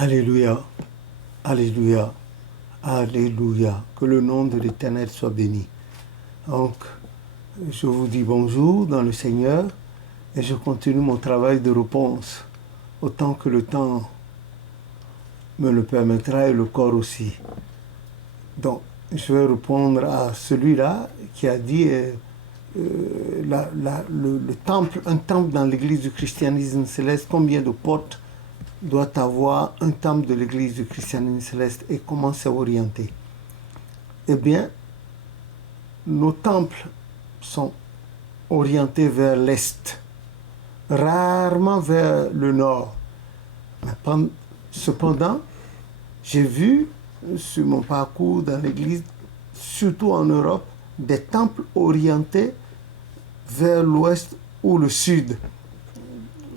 Alléluia, Alléluia, Alléluia. Que le nom de l'Éternel soit béni. Donc, je vous dis bonjour dans le Seigneur et je continue mon travail de réponse autant que le temps me le permettra et le corps aussi. Donc, je vais répondre à celui-là qui a dit le temple, un temple dans l'église du christianisme céleste, combien de portes doit avoir un temple de l'église du christianisme céleste et comment c'est orienté? Eh bien, nos temples sont orientés vers l'est, rarement vers le nord. Cependant, j'ai vu sur mon parcours dans l'église, surtout en Europe, des temples orientés vers l'ouest ou le sud,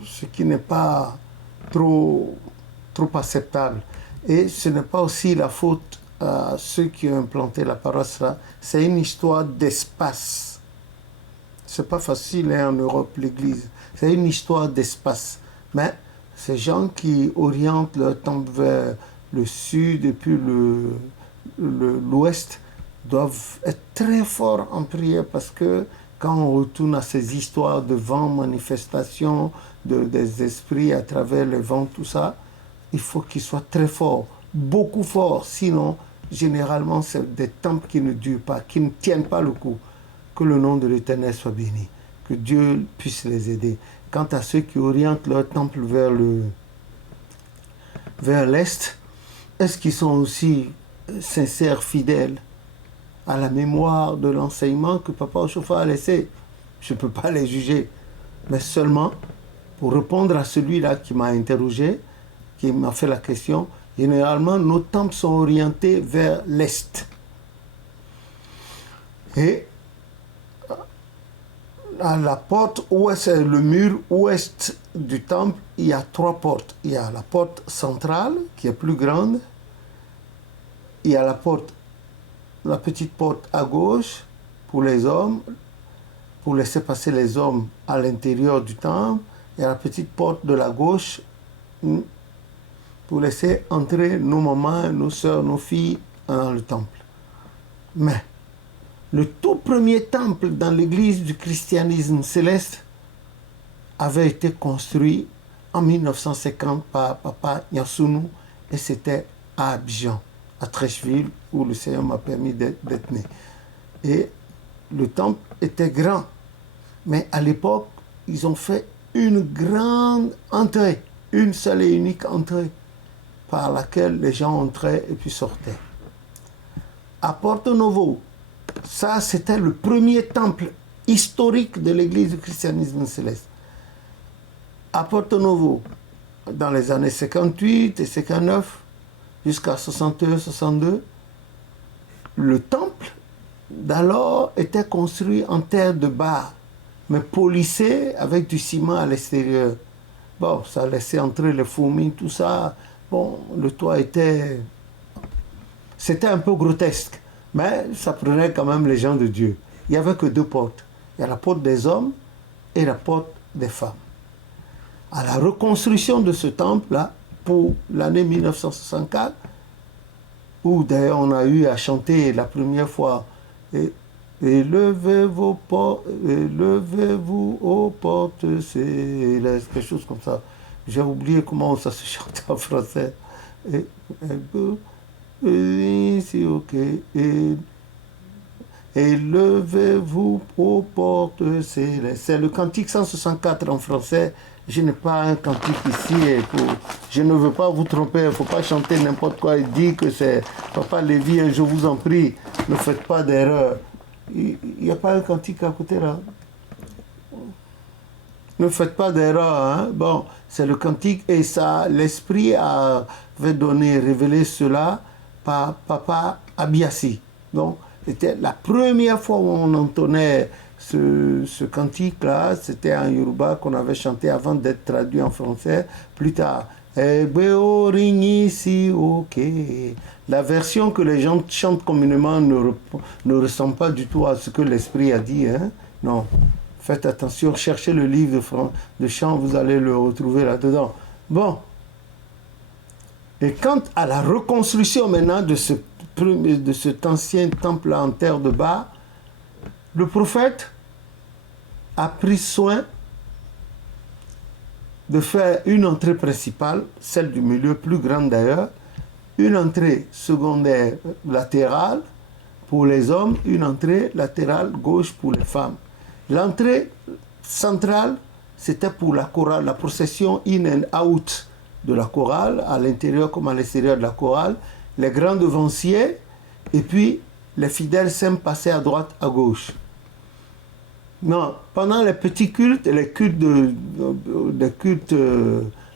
ce qui n'est pas trop acceptable. Et ce n'est pas aussi la faute à ceux qui ont implanté la paroisse là. C'est une histoire d'espace. C'est pas facile en Europe, l'église. C'est une histoire d'espace. Mais ces gens qui orientent leur temple vers le sud et puis l'ouest doivent être très forts en prière parce que quand on retourne à ces histoires de vent, manifestations, des esprits à travers le vent, tout ça, il faut qu'ils soient très forts, beaucoup forts. Sinon, généralement, c'est des temples qui ne durent pas, qui ne tiennent pas le coup. Que le nom de l'Éternel soit béni. Que Dieu puisse les aider. Quant à ceux qui orientent leur temple vers l'est, est-ce qu'ils sont aussi sincères, fidèles à la mémoire de l'enseignement que Papa Ochofa a laissé? Je ne peux pas les juger, mais seulement pour répondre à celui-là qui m'a interrogé, qui m'a fait la question, généralement nos temples sont orientés vers l'est. Et à la porte ouest, le mur ouest du temple, il y a 3 portes. Il y a la porte centrale qui est plus grande. Il y a la petite porte à gauche pour les hommes, pour laisser passer les hommes à l'intérieur du temple. Il y a la petite porte de la gauche pour laisser entrer nos mamans, nos soeurs, nos filles dans le temple. Mais le tout premier temple dans l'église du christianisme céleste avait été construit en 1950 par Papa Nyasunu et c'était à Abidjan, à Trècheville, où le Seigneur m'a permis d'être né. Et le temple était grand, mais à l'époque, ils ont fait une grande entrée, une seule et unique entrée par laquelle les gens entraient et puis sortaient. À Porto Novo, ça c'était le premier temple historique de l'église du christianisme céleste. À Porto Novo, dans les années 58 et 59, jusqu'à 61-62, le temple d'alors était construit en terre de bar, mais polissé avec du ciment à l'extérieur. Bon, ça laissait entrer les fourmis, tout ça. Bon, le toit c'était un peu grotesque, mais ça prenait quand même les gens de Dieu. Il n'y avait que 2 portes. Il y a la porte des hommes et la porte des femmes. À la reconstruction de ce temple-là, pour l'année 1964, où d'ailleurs on a eu à chanter la première fois élevez-vous aux portes célestes, quelque chose comme ça. J'ai oublié comment ça se chante en français. Ok. Élevez-vous aux portes célestes. C'est le cantique 164 en français. Je n'ai pas un cantique ici. Je ne veux pas vous tromper. Il ne faut pas chanter n'importe quoi. Il dit que c'est Papa Lévi. Je vous en prie, ne faites pas d'erreur. Il n'y a pas un cantique à côté là. Ne faites pas d'erreur. Hein? Bon, c'est le cantique et ça, l'Esprit avait révélé cela par Papa Abiassi. Donc, c'était la première fois où on entonnait ce cantique-là. C'était en Yoruba qu'on avait chanté avant d'être traduit en français. Plus tard, la version que les gens chantent communément ne ressemble pas du tout à ce que l'Esprit a dit. Hein? Non. Faites attention, cherchez le livre de chant, vous allez le retrouver là-dedans. Bon. Et quant à la reconstruction maintenant de cet ancien temple en terre de bas, le prophète a pris soin de faire une entrée principale, celle du milieu, plus grande d'ailleurs, une entrée secondaire latérale pour les hommes, une entrée latérale gauche pour les femmes. L'entrée centrale, c'était pour la chorale, la procession in and out de la chorale, à l'intérieur comme à l'extérieur de la chorale, les grands devanciers, et puis les fidèles simples passaient à droite, à gauche. Non, pendant les petits cultes, les cultes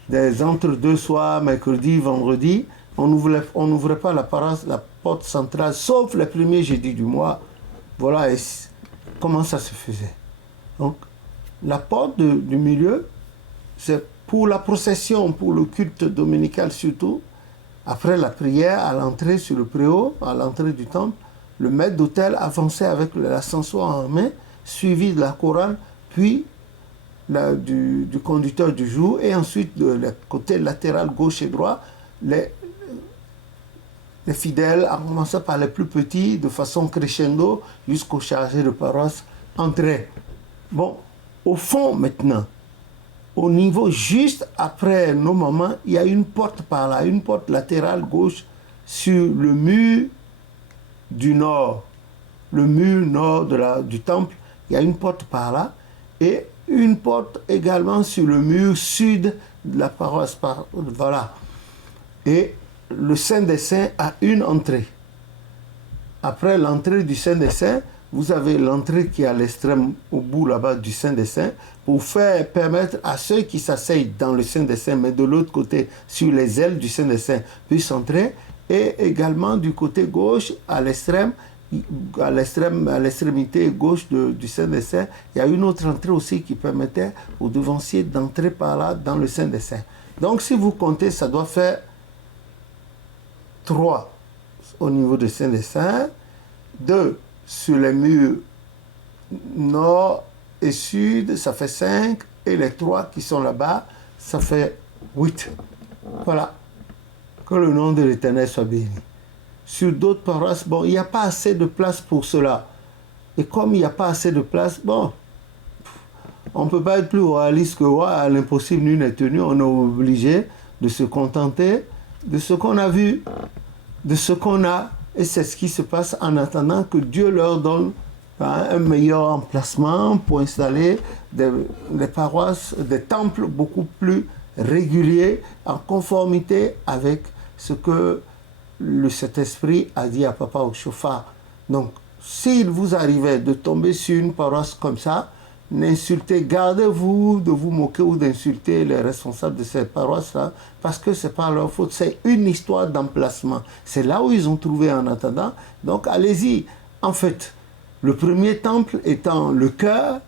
des entre-deux soirs, mercredi, vendredi, on n'ouvrait pas la porte centrale, sauf les premiers jeudis du mois. Voilà comment ça se faisait. Donc, la porte du milieu, c'est pour la procession, pour le culte dominical surtout. Après la prière, à l'entrée sur le préau, à l'entrée du temple, le maître d'autel avançait avec l'ascensoir en main, suivi de la chorale, puis du conducteur du jour, et ensuite de le côté latéral gauche et droit, les fidèles, en commençant par les plus petits, de façon crescendo, jusqu'aux chargés de paroisse, entraient. Bon, au fond maintenant, au niveau juste après nos mamans, il y a une porte par là, une porte latérale gauche sur le mur du nord. Le mur nord du temple, il y a une porte par là, et une porte également sur le mur sud de la paroisse. Voilà. Et le Saint des Saints a une entrée. Après l'entrée du Saint des Saints, vous avez l'entrée qui est à l'extrême, au bout là-bas du Saint des Saints, pour permettre à ceux qui s'asseyent dans le Saint des Saints, mais de l'autre côté, sur les ailes du Saint des Saints, puissent entrer. Et également du côté gauche, à l'extrémité gauche du Saint des Saints, il y a une autre entrée aussi qui permettait aux devanciers d'entrer par là dans le Saint des Saints. Donc si vous comptez, ça doit faire 3 au niveau du Saint des Saints, 2 sur les murs nord et sud, ça fait 5, et les 3 qui sont là-bas, ça fait 8. Voilà. Que le nom de l'Éternel soit béni. Sur d'autres paroisses, bon, il n'y a pas assez de place pour cela. Et comme il n'y a pas assez de place, bon, on ne peut pas être plus royaliste que roi, à l'impossible nul n'est tenu, on est obligé de se contenter de ce qu'on a vu, de ce qu'on a, et c'est ce qui se passe en attendant que Dieu leur donne un meilleur emplacement pour installer des paroisses, des temples beaucoup plus réguliers, en conformité avec ce que le Saint-Esprit a dit à Papa au chauffard. Donc, s'il vous arrivait de tomber sur une paroisse comme ça, gardez-vous de vous moquer ou d'insulter les responsables de ces paroisses-là, parce que ce n'est pas leur faute, c'est une histoire d'emplacement. C'est là où ils ont trouvé en attendant. Donc, allez-y. En fait, le premier temple étant le cœur,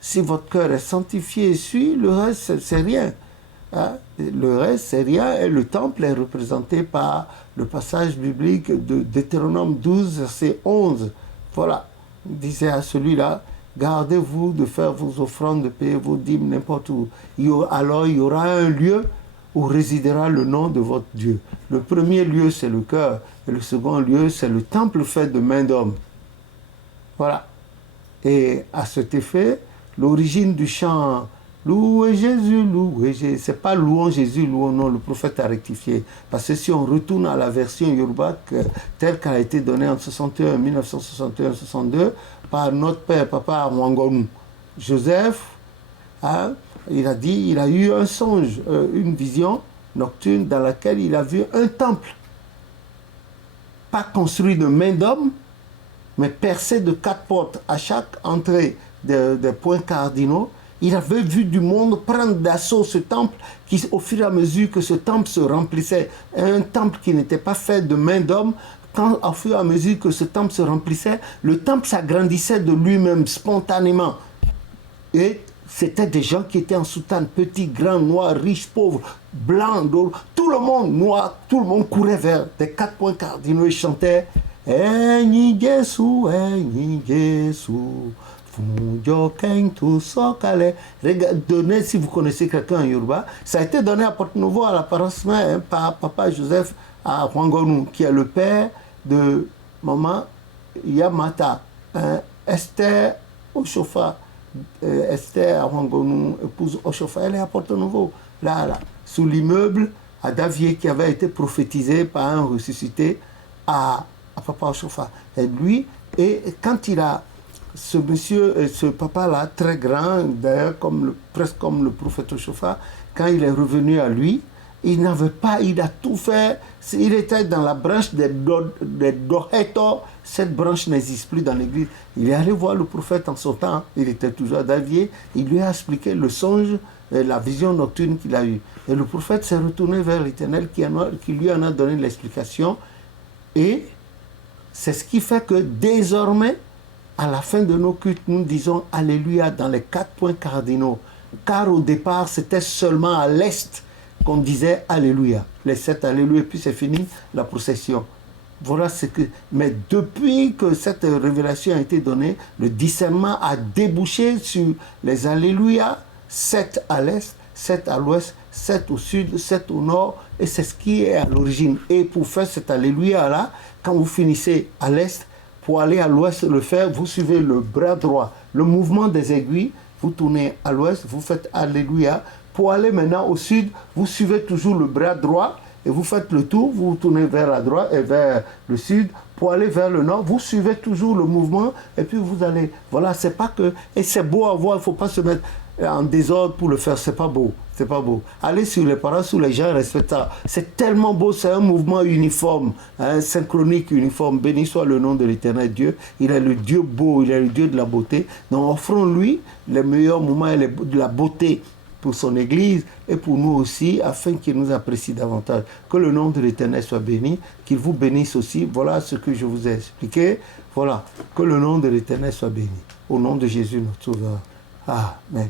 si votre cœur est sanctifié et suit, le reste, c'est rien. Hein? Le reste, c'est rien, et le temple est représenté par le passage biblique de Deutéronome 12, verset 11. Voilà, il disait à celui-là, gardez-vous de faire vos offrandes, de payer vos dîmes n'importe où. Alors il y aura un lieu où résidera le nom de votre Dieu. Le premier lieu, c'est le cœur, et le second lieu, c'est le temple fait de main d'homme. Voilà. Et à cet effet, l'origine du chant louez Jésus, louez Jésus. C'est pas louons Jésus, louons non, le prophète a rectifié. Parce que si on retourne à la version Yoruba telle qu'elle a été donnée en 1961-62 par notre père, Papa Wangonu Joseph, hein, il a eu un songe, une vision nocturne dans laquelle il a vu un temple, pas construit de main d'homme, mais percé de 4 portes à chaque entrée des points cardinaux. Il avait vu du monde prendre d'assaut ce temple, qui, au fur et à mesure que ce temple se remplissait, un temple qui n'était pas fait de main d'homme, quand au fur et à mesure que ce temple se remplissait, le temple s'agrandissait de lui-même spontanément. Et c'était des gens qui étaient en soutane, petits, grands, noirs, riches, pauvres, blancs, tout le monde noir, tout le monde courait vers des 4 points cardinaux et chantait « Eni Jesu, Donnez, si vous connaissez quelqu'un en Yoruba, ça a été donné à Porte-Nouveau à la paroisse par Papa Joseph à Ouangonu, qui est le père de maman Yamata, Esther Oshofa. Esther Ouangonu, épouse Oshofa, elle est à Porte-Nouveau, là, sous l'immeuble à Davier qui avait été prophétisé par un ressuscité à Papa Oshofa. Et lui, et quand il a ce monsieur, ce papa-là, très grand, d'ailleurs presque comme le prophète Oshofa, quand il est revenu à lui, il n'avait pas, il a tout fait. Il était dans la branche des Doheto. Cette branche n'existe plus dans l'église. Il est allé voir le prophète en son temps. Il était toujours à Davier. Il lui a expliqué le songe, la vision nocturne qu'il a eue. Et le prophète s'est retourné vers l'Éternel qui lui en a donné l'explication. Et c'est ce qui fait que désormais, à la fin de nos cultes, nous disons Alléluia dans les 4 points cardinaux. Car au départ, c'était seulement à l'est qu'on disait Alléluia. Les 7 Alléluia, puis c'est fini la procession. Voilà ce que... Mais depuis que cette révélation a été donnée, le discernement a débouché sur les Alléluia, 7 à l'est, 7 à l'ouest, 7 au sud, 7 au nord, et c'est ce qui est à l'origine. Et pour faire cet Alléluia-là, quand vous finissez à l'est, pour aller à l'ouest le faire, vous suivez le bras droit, le mouvement des aiguilles, vous tournez à l'ouest, vous faites Alléluia. Pour aller maintenant au sud, vous suivez toujours le bras droit et vous faites le tour, vous tournez vers la droite et vers le sud. Pour aller vers le nord, vous suivez toujours le mouvement et puis vous allez. Voilà, c'est pas que... Et c'est beau à voir, il ne faut pas se mettre en désordre pour le faire, c'est pas beau. C'est pas beau. Allez sur les paroisses où les gens respectent ça. C'est tellement beau, c'est un mouvement uniforme, synchronique, uniforme. Béni soit le nom de l'Éternel Dieu. Il est le Dieu beau, il est le Dieu de la beauté. Donc offrons-lui les meilleurs moments et de la beauté pour son Église et pour nous aussi, afin qu'il nous apprécie davantage. Que le nom de l'Éternel soit béni, qu'il vous bénisse aussi. Voilà ce que je vous ai expliqué. Voilà, que le nom de l'Éternel soit béni. Au nom de Jésus, notre Sauveur. Amen.